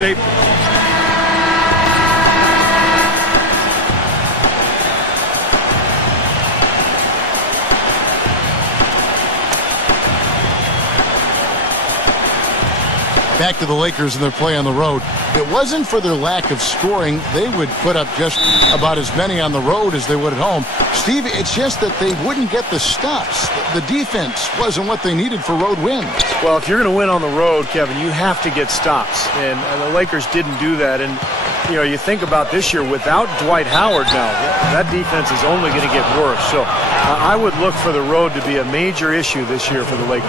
Back to the Lakers and their play on the road. If it wasn't for their lack of scoring, they would put up just about as many on the road as they would at home. Steve, it's just that they wouldn't get the stops. The defense wasn't what they needed for road wins. Well, if you're going to win on the road, Kevin, you have to get stops. And the Lakers didn't do that. And, you know, you think about this year, without Dwight Howard now, that defense is only going to get worse. So I would look for the road to be a major issue this year for the Lakers.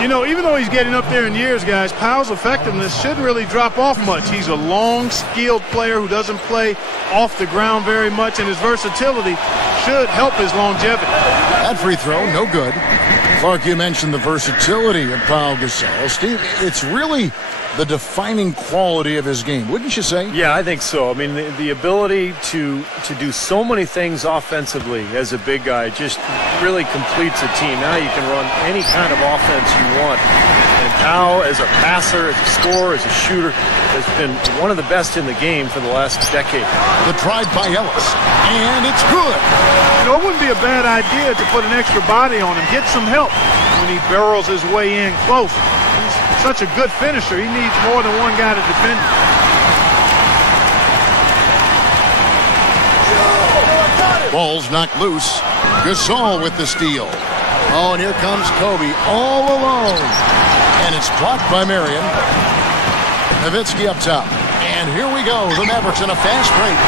You know, even though he's getting up there in years, guys, Powell's effectiveness shouldn't really drop off much. He's a long, skilled player who doesn't play off the ground very much, and his versatility should help his longevity. That free throw, no good. Clark, you mentioned the versatility of Pau Gasol. Steve, it's really the defining quality of his game, wouldn't you say? Yeah, I think so. I mean, the ability to do so many things offensively as a big guy just really completes a team. Now you can run any kind of offense you want. And Pau, as a passer, as a scorer, as a shooter, has been one of the best in the game for the last decade. The drive by Ellis, and it's good. You know, it wouldn't be a bad idea to put an extra body on him, get some help when he barrels his way in close. He's such a good finisher. He needs more than one guy to defend him. Ball's knocked loose. Gasol with the steal. Oh, and here comes Kobe all alone. And it's blocked by Marion. Nowitzki up top. And here we go. The Mavericks in a fast break.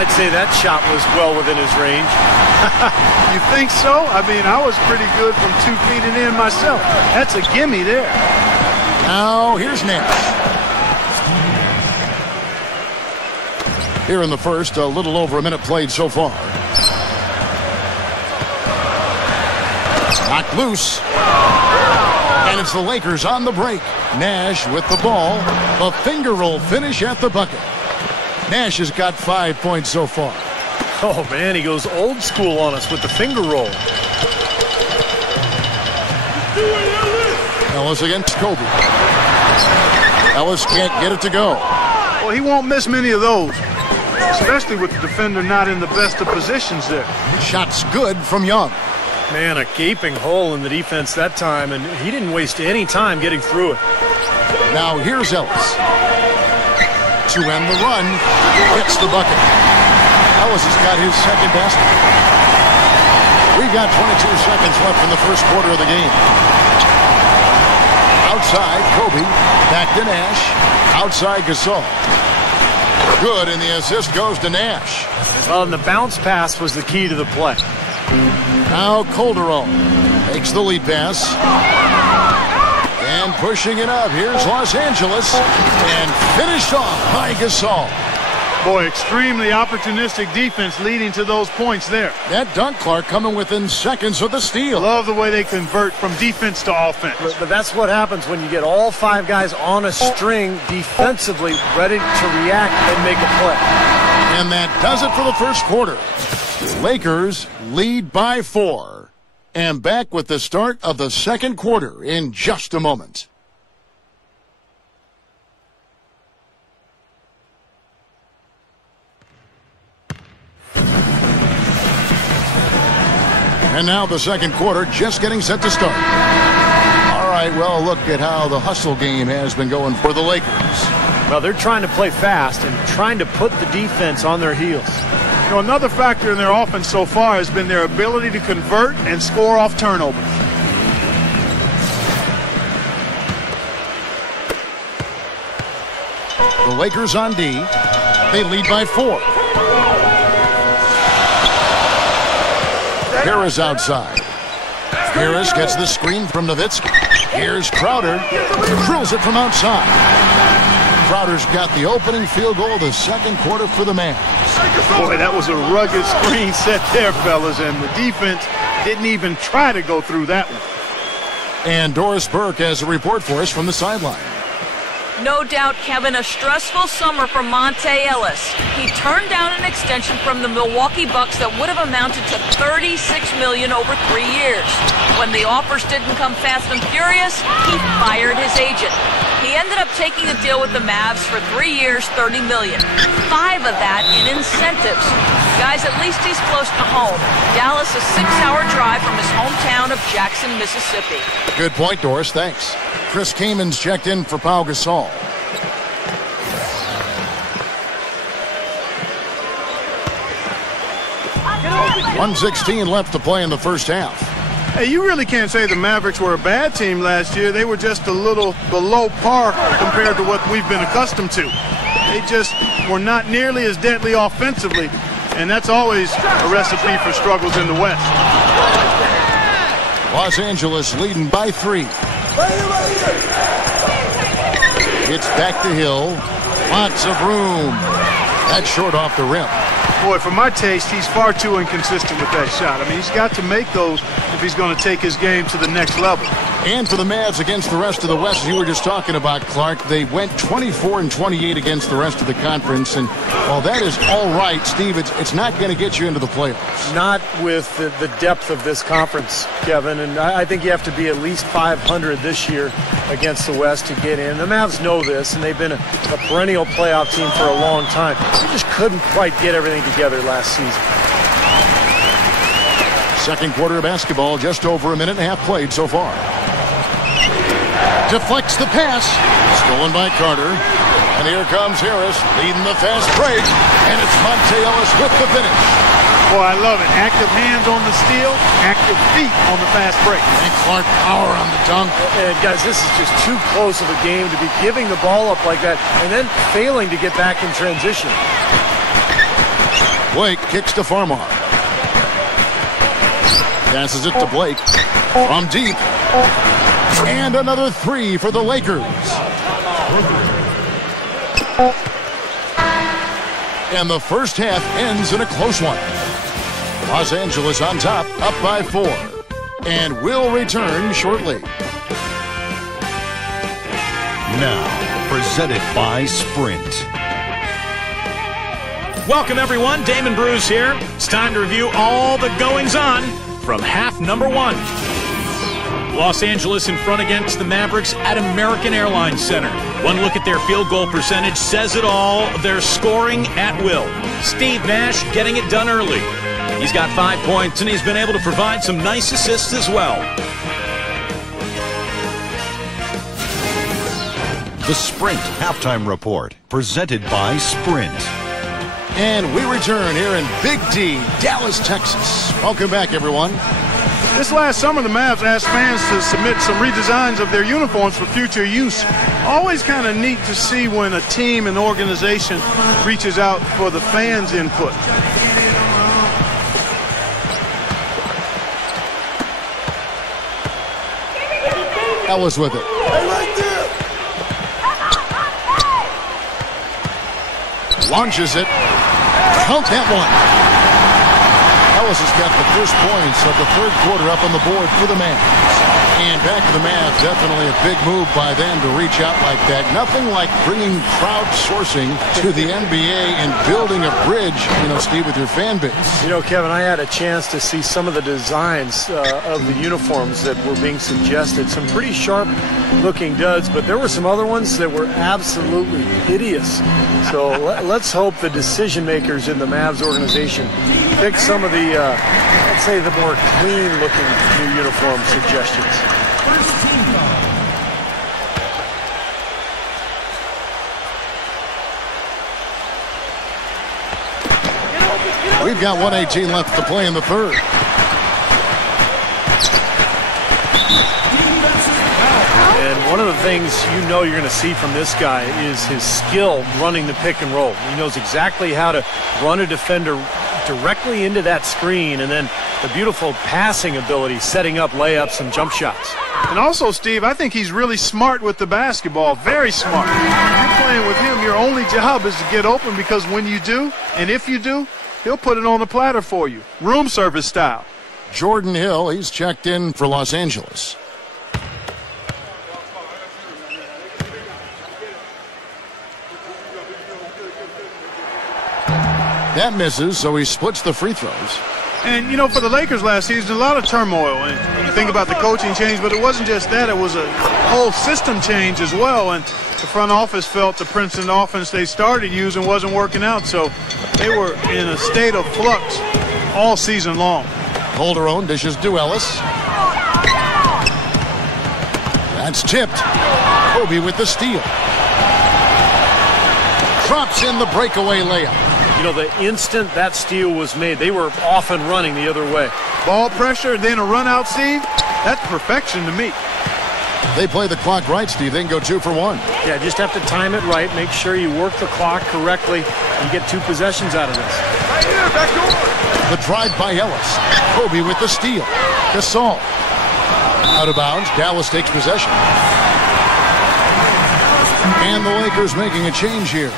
I'd say that shot was well within his range. You think so? I mean, I was pretty good from 2 feet and in myself. That's a gimme there. Now, here's Nash. Here in the first, a little over a minute played so far. Knocked loose. And it's the Lakers on the break. Nash with the ball. A finger roll finish at the bucket. Nash has got 5 points so far. Oh, man, he goes old school on us with the finger roll. Ellis against Kobe. Ellis can't get it to go. Well, he won't miss many of those, especially with the defender not in the best of positions there. Shot's good from Young. Man, a gaping hole in the defense that time, and he didn't waste any time getting through it. Now here's Ellis. To end the run, hits the bucket. Ellis has got his second basket. We've got 22 seconds left in the first quarter of the game. Outside, Kobe. Back to Nash. Outside, Gasol. Good, and the assist goes to Nash. Well, and the bounce pass was the key to the play. Now Calderon makes the lead pass. And pushing it up. Here's Los Angeles. And finished off by Gasol. Boy, extremely opportunistic defense leading to those points there. That dunk, Clark, coming within seconds of the steal. Love the way they convert from defense to offense. But that's what happens when you get all 5 guys on a string defensively ready to react and make a play. And that does it for the first quarter. Lakers lead by 4. And back with the start of the second quarter in just a moment. And now the second quarter just getting set to start. All right, well, look at how the hustle game has been going for the Lakers. Well, they're trying to play fast and trying to put the defense on their heels. You know, another factor in their offense so far has been their ability to convert and score off turnovers. The Lakers on D. They lead by 4. Harris outside. Harris gets the screen from Nowitzki. Here's Crowder. Drills it from outside. Crowder's got the opening field goal of the second quarter for the Mavs. Boy, that was a rugged screen set there, fellas, and the defense didn't even try to go through that one. And Doris Burke has a report for us from the sideline. No doubt, Kevin, a stressful summer for Monte Ellis. He turned down an extension from the Milwaukee Bucks that would have amounted to $36 million over 3 years. When the offers didn't come fast and furious, he fired his agent. He He ended up taking a deal with the Mavs for 3 years, $30 million. 5 of that in incentives. Guys, at least he's close to home. Dallas, a 6-hour drive from his hometown of Jackson, Mississippi. Good point, Doris. Thanks. Chris Kamen's checked in for Pau Gasol. .116 left to play in the first half. Hey, you really can't say the Mavericks were a bad team last year. They were just a little below par compared to what we've been accustomed to. They just were not nearly as deadly offensively, and that's always a recipe for struggles in the West. Los Angeles leading by 3. It's back to Hill. Lots of room. That's short off the rim. Boy, for my taste, he's far too inconsistent with that shot. I mean, he's got to make those if he's going to take his game to the next level. And for the Mavs against the rest of the West, as you were just talking about, Clark, they went 24-28 against the rest of the conference. And while that is all right, Steve, it's not going to get you into the playoffs. Not with the depth of this conference, Kevin. And I think you have to be at least 500 this year against the West to get in. The Mavs know this, and they've been a perennial playoff team for a long time. They just couldn't quite get everything together last season. Second quarter of basketball, just over a minute and a half played so far. Deflects the pass. Stolen by Carter. And here comes Harris leading the fast break. And it's Monte Ellis with the finish. Boy, I love it. Active hands on the steal, active feet on the fast break. And Clark power on the dunk. And guys, this is just too close of a game to be giving the ball up like that and then failing to get back in transition. Blake kicks to Farmar. Passes it to Blake from deep. And another 3 for the Lakers. And the first half ends in a close one. Los Angeles on top, up by 4. And will return shortly. Now, presented by Sprint. Welcome, everyone. Damon Bruce here. It's time to review all the goings-on from half number 1. Los Angeles in front against the Mavericks at American Airlines Center. One look at their field goal percentage says it all. They're scoring at will. Steve Nash getting it done early. He's got 5 points, and he's been able to provide some nice assists as well. The Sprint Halftime Report, presented by Sprint. And we return here in Big D, Dallas, Texas. Welcome back, everyone. This last summer, the Mavs asked fans to submit some redesigns of their uniforms for future use. Always kind of neat to see when a team and organization reaches out for the fans' input. Ellis with it. Launches it. Count that one. Ellis has got the first points of the third quarter up on the board for the Mavs. And back to the Mavs, definitely a big move by them to reach out like that. Nothing like bringing crowdsourcing to the NBA and building a bridge, Steve, with your fan base. Kevin, I had a chance to see some of the designs of the uniforms that were being suggested. Some pretty sharp-looking duds, but there were some other ones that were absolutely hideous. So let's hope the decision-makers in the Mavs organization pick some of the, let's say, the more clean-looking new uniform suggestions. We've got 1:18 left to play in the third. And one of the things you're going to see from this guy is his skill running the pick and roll. He knows exactly how to run a defender directly into that screen, and then the beautiful passing ability, setting up layups and jump shots. And also, Steve, I think he's really smart with the basketball, very smart. When you're playing with him, your only job is to get open, because when you do, and if you do, he'll put it on the platter for you, room service style. Jordan Hill, he's checked in for Los Angeles. That misses, so he splits the free throws. And, you know, for the Lakers last season, a lot of turmoil. And you think about the coaching change, but it wasn't just that. It was a whole system change as well. And the front office felt the Princeton offense they started using wasn't working out. So they were in a state of flux all season long. Calderon dishes to Ellis. That's tipped. Kobe with the steal. Drops in the breakaway layup. You know, the instant that steal was made, they were off and running the other way. Ball pressure, then a run out, Steve. That's perfection to me. They play the clock right, Steve. They can go 2 for 1. Yeah, just have to time it right. Make sure you work the clock correctly and get 2 possessions out of this. Right here, back door. The drive by Ellis. Kobe with the steal. Gasol. Out of bounds. Dallas takes possession. And the Lakers making a change here.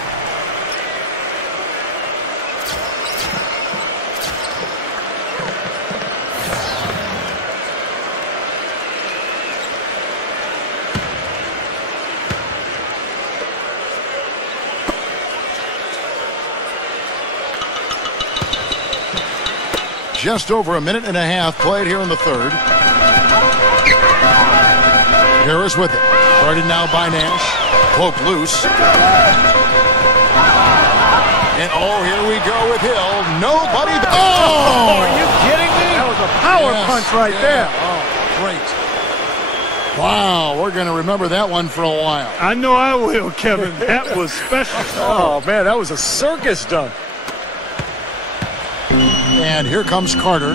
Just over a minute and a half played here in the third. Harris with it. Guarded now by Nash. Cloak loose. And oh, here we go with Hill. Nobody. Oh! Are you kidding me? That was a power punch right there. Oh, great. Wow, we're going to remember that one for a while. I know I will, Kevin. That was special. Oh, man, that was a circus dunk. And here comes Carter.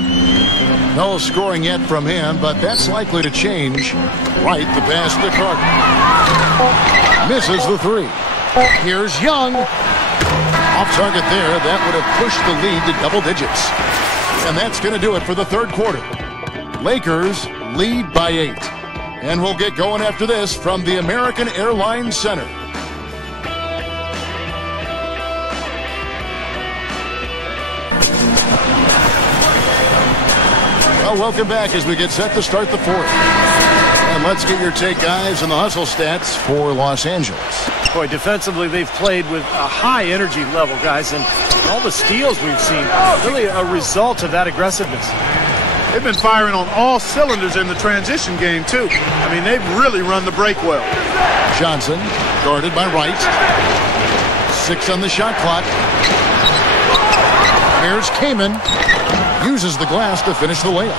No scoring yet from him, but that's likely to change. Right, the pass to Carter. Misses the 3. Here's Young. Off target there. That would have pushed the lead to double digits. And that's going to do it for the third quarter. Lakers lead by 8. And we'll get going after this from the American Airlines Center. Well, welcome back as we get set to start the fourth. And let's get your take, guys, on the hustle stats for Los Angeles. Boy, defensively, they've played with a high energy level, guys, and all the steals we've seen, really a result of that aggressiveness. They've been firing on all cylinders in the transition game, too. I mean, they've really run the break well. Johnson, guarded by Wright. 6 on the shot clock. Here's Kaman. Uses the glass to finish the layup.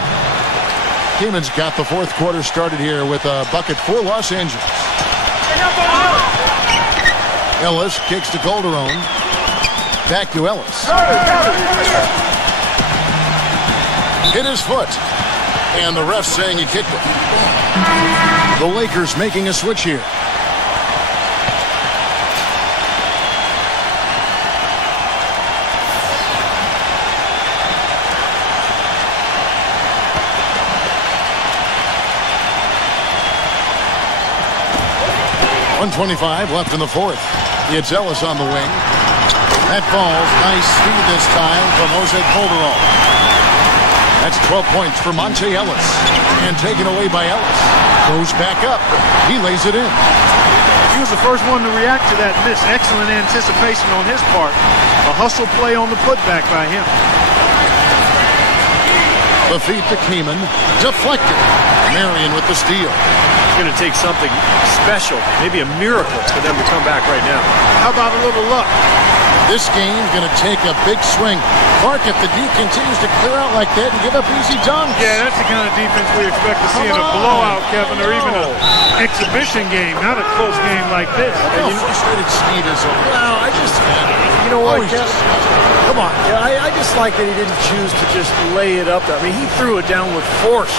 Kaman's got the fourth quarter started here with a bucket for Los Angeles. Ellis kicks to Calderon. Back to Ellis. Hit his foot. And the ref saying he kicked it. The Lakers making a switch here. .125 left in the fourth. It's Ellis on the wing. That falls. Nice speed this time from Jose Calderon. That's 12 points for Monte Ellis. And taken away by Ellis. Goes back up. He lays it in. He was the first one to react to that miss. Excellent anticipation on his part. A hustle play on the putback by him. The feed to Kaman. Deflected. Marion with the steal. It's going to take something special, maybe a miracle for them to come back right now. How about a little luck? This game's going to take a big swing. Clark, if the D continues to clear out like that and give up easy dunks. Yeah, that's the kind of defense we expect to see in a blowout, Kevin, or even an exhibition game, not a close game like this. How frustrated Steve is over that. Well, you know what, Kevin? Come on. Yeah, I just like that he didn't choose to just lay it up there. I mean, he threw it down with force.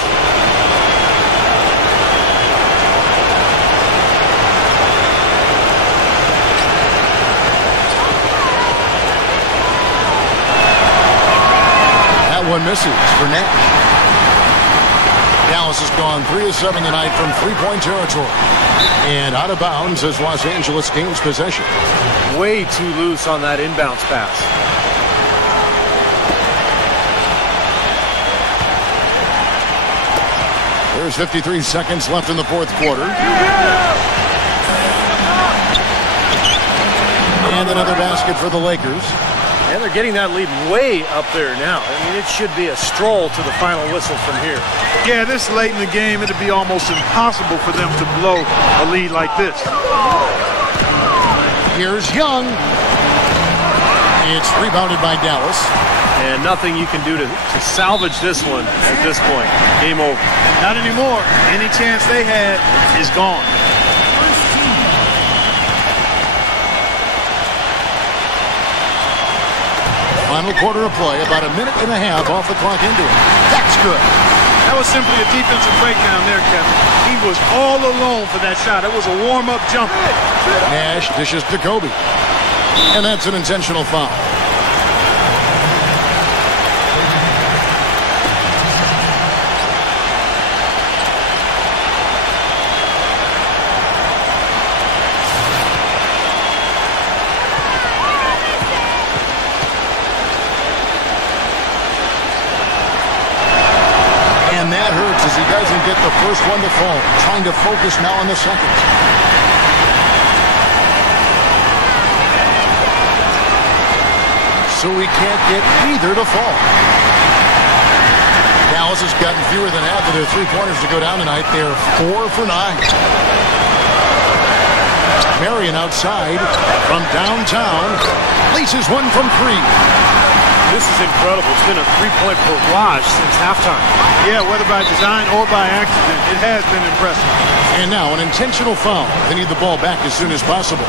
One misses for Nash. Dallas has gone 3 of 7 tonight from three-point territory. And out of bounds as Los Angeles gains possession. Way too loose on that inbounds pass. There's 53 seconds left in the fourth quarter. And another basket for the Lakers. And they're getting that lead way up there now. I mean, it should be a stroll to the final whistle from here. Yeah, this late in the game, it'd be almost impossible for them to blow a lead like this. Here's Young. It's rebounded by Dallas. And nothing you can do to salvage this one at this point. Game over. Not anymore. Any chance they had is gone. Final quarter of play, about a minute and a half off the clock into it. That's good. That was simply a defensive breakdown there, Kevin. He was all alone for that shot. It was a warm-up jumper. Nash dishes to Kobe. And that's an intentional foul. And that hurts as he doesn't get the first one to fall. Trying to focus now on the second. So he can't get either to fall. Dallas has gotten fewer than half of their three-pointers to go down tonight. They're 4 for 9. Marion outside from downtown. Laces one from 3. This is incredible. It's been a three-point barrage since halftime. Yeah, whether by design or by accident, it has been impressive. And now an intentional foul. They need the ball back as soon as possible.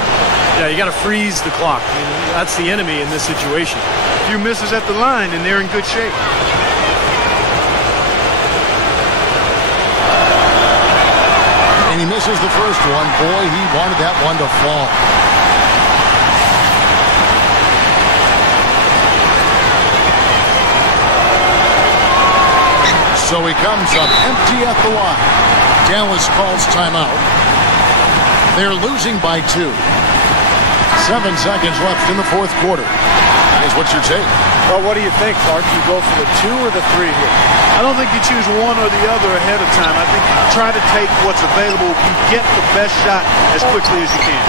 Yeah, you got to freeze the clock. I mean, that's the enemy in this situation. A few misses at the line, and they're in good shape. And he misses the first one. Boy, he wanted that one to fall. So he comes up empty at the line. Dallas calls timeout. They're losing by 2. 7 seconds left in the fourth quarter. Guys, what's your take? Well, what do you think, Clark? You go for the 2 or the 3 here? I don't think you choose one or the other ahead of time. I think you try to take what's available. You get the best shot as quickly as you can.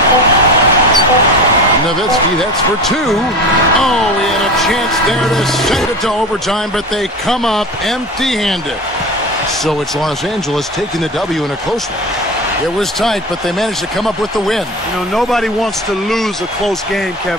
Nowitzki, that's for 2. Oh, he had a chance there to send it to overtime, but they come up empty-handed. So it's Los Angeles taking the W in a close one. It was tight, but they managed to come up with the win. You know, nobody wants to lose a close game, Kevin.